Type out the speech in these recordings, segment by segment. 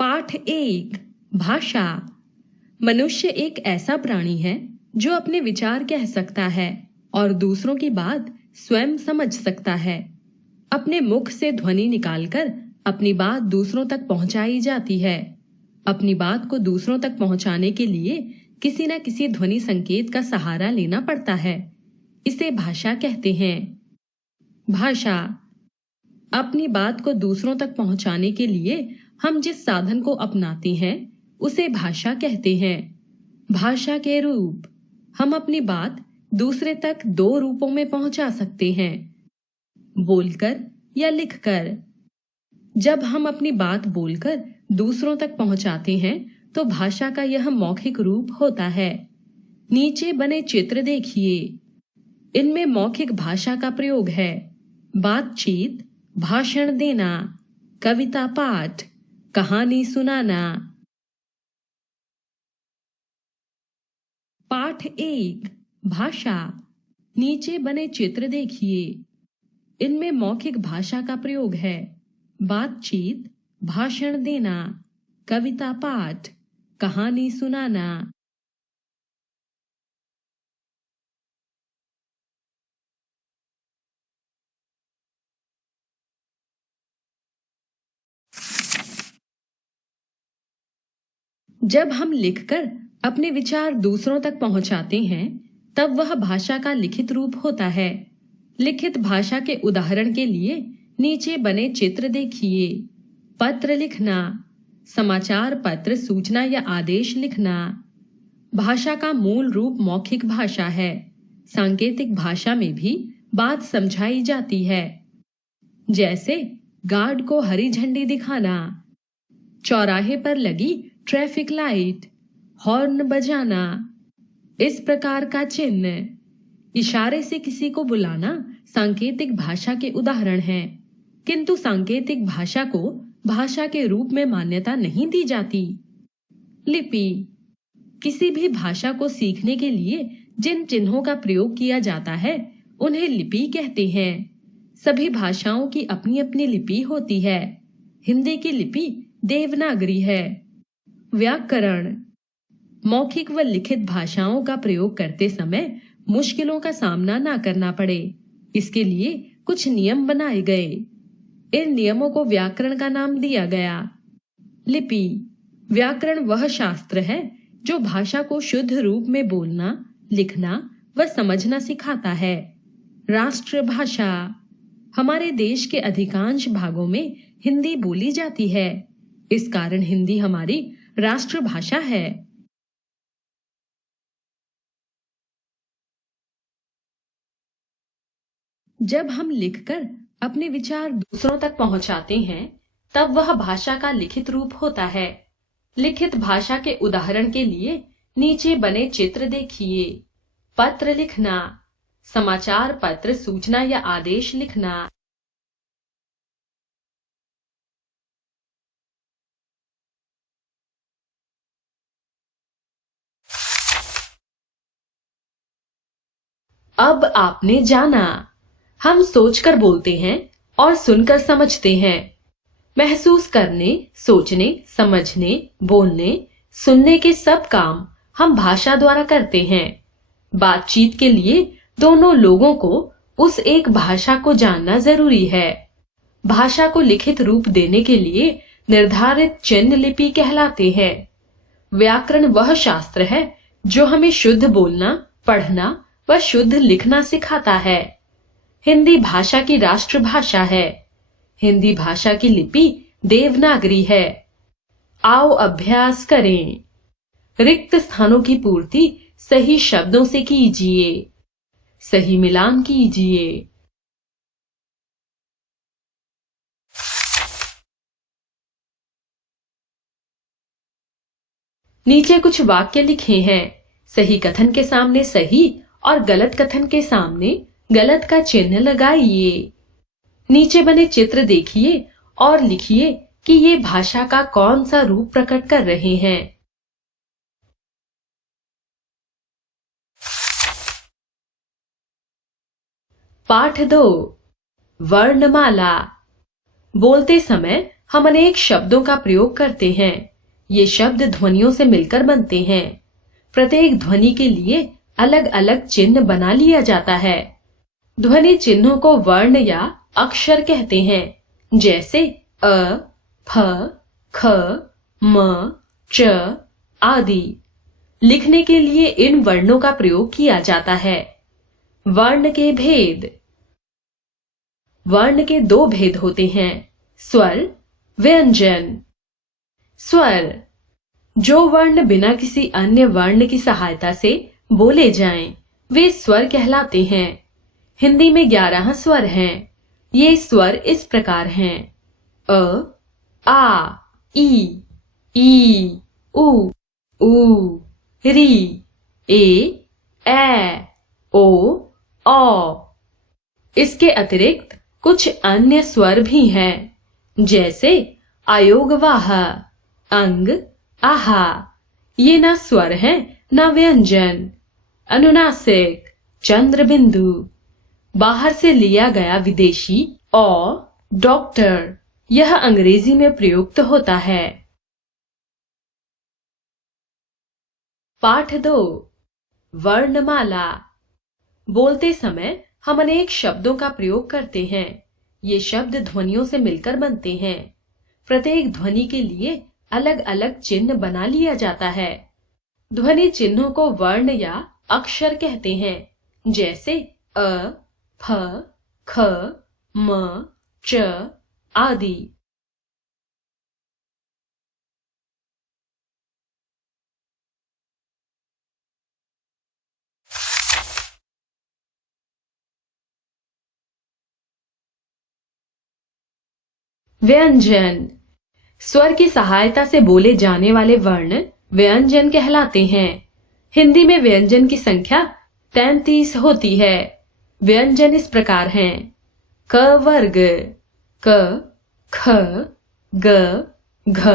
पाठ 1 भाषा। मनुष्य एक ऐसा प्राणी है जो अपने विचार कह सकता है और दूसरों की बात स्वयं समझ सकता है। अपने मुख से ध्वनि निकालकर अपनी बात दूसरों तक पहुंचाई जाती है। अपनी बात को दूसरों तक पहुंचाने के लिए किसी न किसी ध्वनि संकेत का सहारा लेना पड़ता है। इसे भाषा कहते हैं। भाषा। अपनी बात को दूसरों तक पहुंचाने के लिए हम जिस साधन को अपनाते हैं उसे भाषा कहते हैं। भाषा के रूप। हम अपनी बात दूसरे तक 2 रूपों में पहुंचा सकते हैं, बोलकर या लिखकर। जब हम अपनी बात बोलकर दूसरों तक पहुंचाते हैं तो भाषा का यह मौखिक रूप होता है। नीचे बने चित्र देखिए। इनमें मौखिक भाषा का प्रयोग है। बातचीत, भाषण देना, कविता पाठ, कहानी सुनाना। पाठ 1 भाषा। नीचे बने चित्र देखिए। इनमें मौखिक भाषा का प्रयोग है। बातचीत, भाषण देना, कविता पाठ, कहानी सुनाना। जब हम लिखकर अपने विचार दूसरों तक पहुंचाते हैं तब वह भाषा का लिखित रूप होता है। लिखित भाषा के उदाहरण के लिए नीचे बने चित्र देखिए। पत्र लिखना, समाचार पत्र, सूचना या आदेश लिखना। भाषा का मूल रूप मौखिक भाषा है। सांकेतिक भाषा में भी बात समझाई जाती है। जैसे गार्ड को हरी झंडी दिखाना, चौराहे पर लगी ट्रैफिक लाइट, हॉर्न बजाना। इस प्रकार का चिन्ह, इशारे से किसी को बुलाना सांकेतिक भाषा के उदाहरण हैं। किंतु सांकेतिक भाषा को भाषा के रूप में मान्यता नहीं दी जाती। लिपि। किसी भी भाषा को सीखने के लिए जिन चिन्हों का प्रयोग किया जाता है उन्हें लिपि कहते हैं। सभी भाषाओं की अपनी अपनी लिपि होती है। हिंदी की लिपि देवनागरी है। व्याकरण। मौखिक व लिखित भाषाओं का प्रयोग करते समय मुश्किलों का सामना ना करना पड़े, इसके लिए कुछ नियम बनाए गए। इन नियमों को व्याकरण का नाम दिया गया। लिपि। व्याकरण वह शास्त्र है जो भाषा को शुद्ध रूप में बोलना, लिखना व समझना सिखाता है। राष्ट्रभाषा। हमारे देश के अधिकांश भागों में हिंदी बोली जाती है। इस कारण हिंदी हमारी राष्ट्रभाषा है। जब हम लिखकर अपने विचार दूसरों तक पहुंचाते हैं तब वह भाषा का लिखित रूप होता है। लिखित भाषा के उदाहरण के लिए नीचे बने चित्र देखिए। पत्र लिखना, समाचार पत्र, सूचना या आदेश लिखना। अब आपने जाना। हम सोचकर बोलते हैं और सुनकर समझते हैं। महसूस करने, सोचने, समझने, बोलने, सुनने के सब काम हम भाषा द्वारा करते हैं। बातचीत के लिए दोनों लोगों को उस एक भाषा को जानना जरूरी है। भाषा को लिखित रूप देने के लिए निर्धारित चिन्ह लिपि कहलाते हैं। व्याकरण वह शास्त्र है जो हमें शुद्ध बोलना, पढ़ना व शुद्ध लिखना सिखाता है। हिंदी भाषा की राष्ट्रभाषा है। हिंदी भाषा की लिपि देवनागरी है। आओ अभ्यास करें। रिक्त स्थानों की पूर्ति सही शब्दों से कीजिए। सही मिलान कीजिए। नीचे कुछ वाक्य लिखे हैं। सही कथन के सामने सही और गलत कथन के सामने गलत का चिन्ह लगाइए। नीचे बने चित्र देखिए और लिखिए कि ये भाषा का कौन सा रूप प्रकट कर रहे हैं। पाठ 2 वर्णमाला। बोलते समय हम अनेक शब्दों का प्रयोग करते हैं। ये शब्द ध्वनियों से मिलकर बनते हैं। प्रत्येक ध्वनि के लिए अलग अलग चिन्ह बना लिया जाता है। ध्वनि चिन्हों को वर्ण या अक्षर कहते हैं, जैसे अ, फ, ख, म, च आदि। लिखने के लिए इन वर्णों का प्रयोग किया जाता है। वर्ण के भेद। वर्ण के दो भेद होते हैं, स्वर, व्यंजन। स्वर, जो वर्ण बिना किसी अन्य वर्ण की सहायता से बोले जाएं, वे स्वर कहलाते हैं। हिंदी में 11 स्वर हैं। ये स्वर इस प्रकार हैं: अ, आ, ई, उ, री, ए, ओ, औ। इसके अतिरिक्त कुछ अन्य स्वर भी हैं, जैसे अयोगवाह, अंग, आहा। ये ना स्वर हैं ना व्यंजन। अनुनासिक, चंद्र बिंदु, बाहर से लिया गया विदेशी, और डॉक्टर, यह अंग्रेजी में प्रयुक्त होता है। पाठ 2, वर्णमाला। बोलते समय हम अनेक शब्दों का प्रयोग करते हैं। ये शब्द ध्वनियों से मिलकर बनते हैं। प्रत्येक ध्वनि के लिए अलग अलग चिन्ह बना लिया जाता है। ध्वनि चिन्हों को वर्ण या अक्षर कहते हैं, जैसे अ, फ, ख, म, च आदि। व्यंजन, स्वर की सहायता से बोले जाने वाले वर्ण व्यंजन कहलाते हैं। हिंदी में व्यंजन की संख्या 33 होती है। व्यंजन इस प्रकार हैं: क वर्ग, क, ख, ग, घ,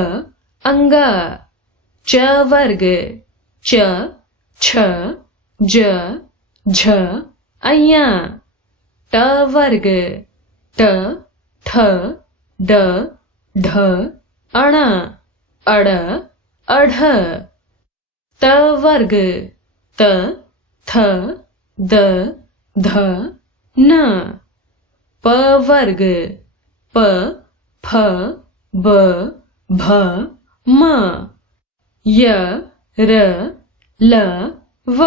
अंग। च वर्ग, च, छ, ज, झ, अय्या। ट वर्ग, ट, ठ, ड, ढ, अण, अड़, अढ़। त वर्ग, त, थ, द, ध, न। प वर्ग, प, फ, ब, भ, म। य, र, ल, व।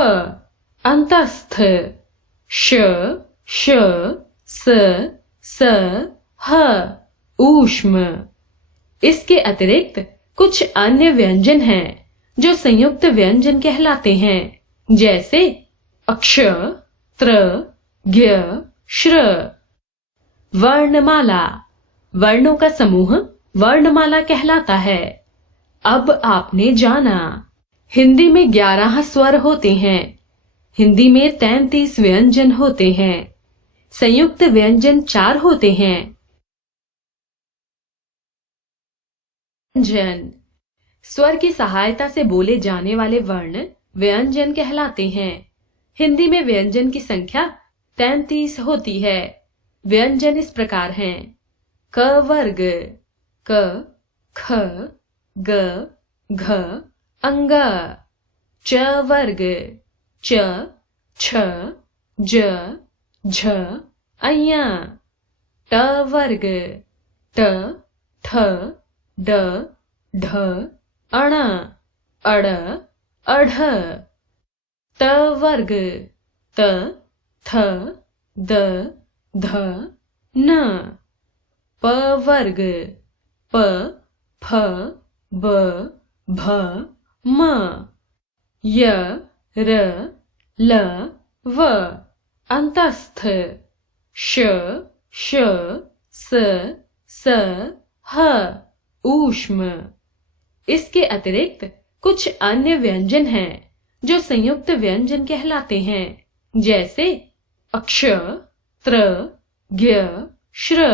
अंतस्थ, श, श, स, स, ह। ऊष्म। इसके अतिरिक्त कुछ अन्य व्यंजन हैं, जो संयुक्त व्यंजन कहलाते हैं, जैसे अक्ष, त्र, ज्ञ, श्र। वर्णमाला, वर्णों का समूह वर्णमाला कहलाता है। अब आपने जाना, हिंदी में 11 स्वर होते हैं। हिंदी में 33 व्यंजन होते हैं। संयुक्त व्यंजन 4 होते हैं। व्यंजन, स्वर की सहायता से बोले जाने वाले वर्ण व्यंजन कहलाते हैं। हिंदी में व्यंजन की संख्या 33 होती है। व्यंजन इस प्रकार हैं: क वर्ग, क, ख, ग, घ, अंग। च वर्ग, च, छ, ज, झ, अय्या। ट वर्ग, ट, ठ, ड, ढ, अण, अड़, अढ़। त वर्ग, त, थ, द, ध, न। प वर्ग, प, फ, ब, भ, म। य, र, ल, व। अंतस्थ, श, श, स, स, ह। ऊष्म। इसके अतिरिक्त कुछ अन्य व्यंजन हैं, जो संयुक्त व्यंजन कहलाते हैं, जैसे अक्ष, त्र, ज्ञ, श्र।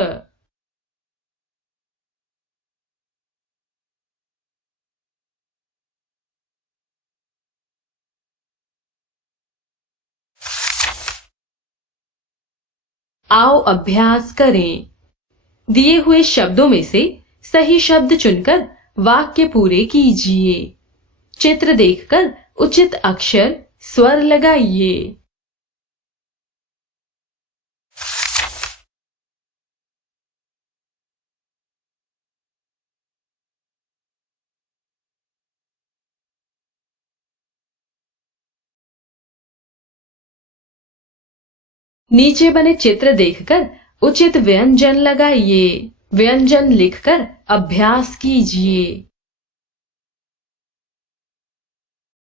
आओ अभ्यास करें। दिए हुए शब्दों में से सही शब्द चुनकर वाक्य पूरे कीजिए। चित्र देखकर उचित अक्षर स्वर लगाइए। नीचे बने चित्र देखकर उचित व्यंजन लगाइए। व्यंजन लिखकर अभ्यास कीजिए।